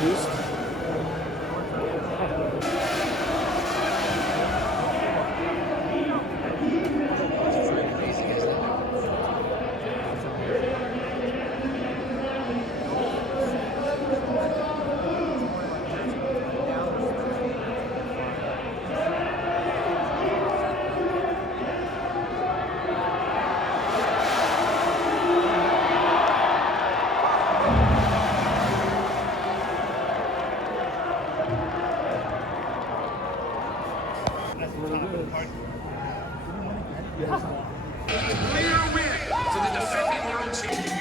produced. Clear win to the defending world champion.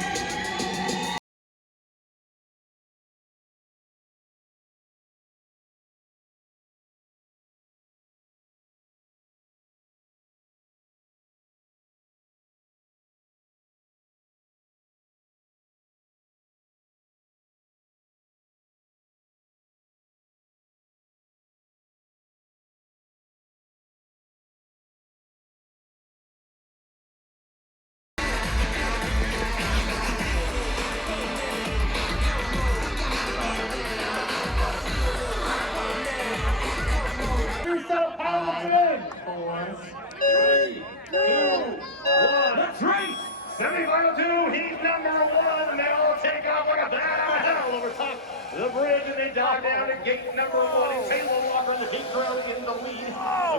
Semi-final two, he's number one, and they all take off like a bat out of hell over top the bridge, and they dive down to gate number one. It's Halo Walker in the gate row in the lead,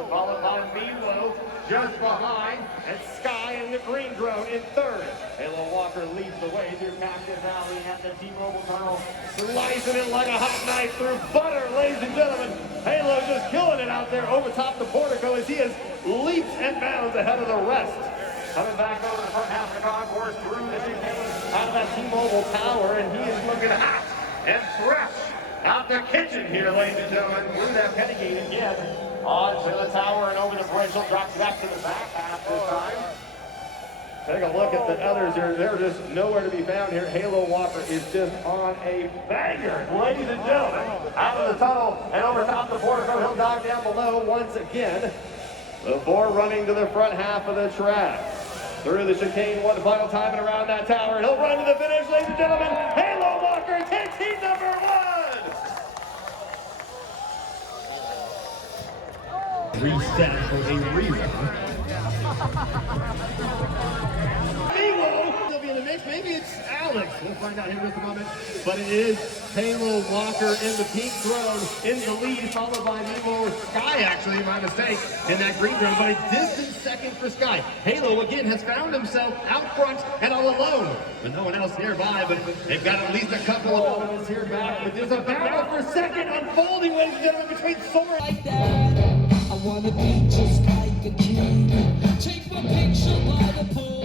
followed by Milo just behind, and Sky in the green drone in third. Halo Walker leads the way through Cactus Valley at the T-Mobile tunnel, slicing it like a hot knife through butter, ladies and gentlemen. Halo just killing it out there over top the portico as he is leaps and bounds ahead of the rest. Coming back over the front half of the concourse through the chicane out of that T-Mobile tower, and he is looking hot and fresh out the kitchen here, ladies and gentlemen. Through that penny gate again, onto the tower and over the bridge. He'll drop back to the back half this time. Take a look at the others here. They're just nowhere to be found here. Halo Walker is just on a banger, ladies and gentlemen. Out of the tunnel and over top the portico, he'll dive down below once again before running to the front half of the track. Through the chicane one final time and around that tower, and he'll run to the finish, ladies and gentlemen. Halo Walker takes heat number one. Reset for a rerun. He'll be in the mix. Maybe it's Alex. We'll find out here in just a moment. But it is Halo Walker in the pink drone in the lead, followed by Nemo Sky, actually, my mistake, in that green drone. But a distant second for Sky. Halo, again, has found himself out front and all alone. With no one else nearby, but they've got at least a couple of elements here back. But there's a battle for second unfolding, ladies and gentlemen, between Sora like that. I wanna be just like a king. Take my picture by the pool.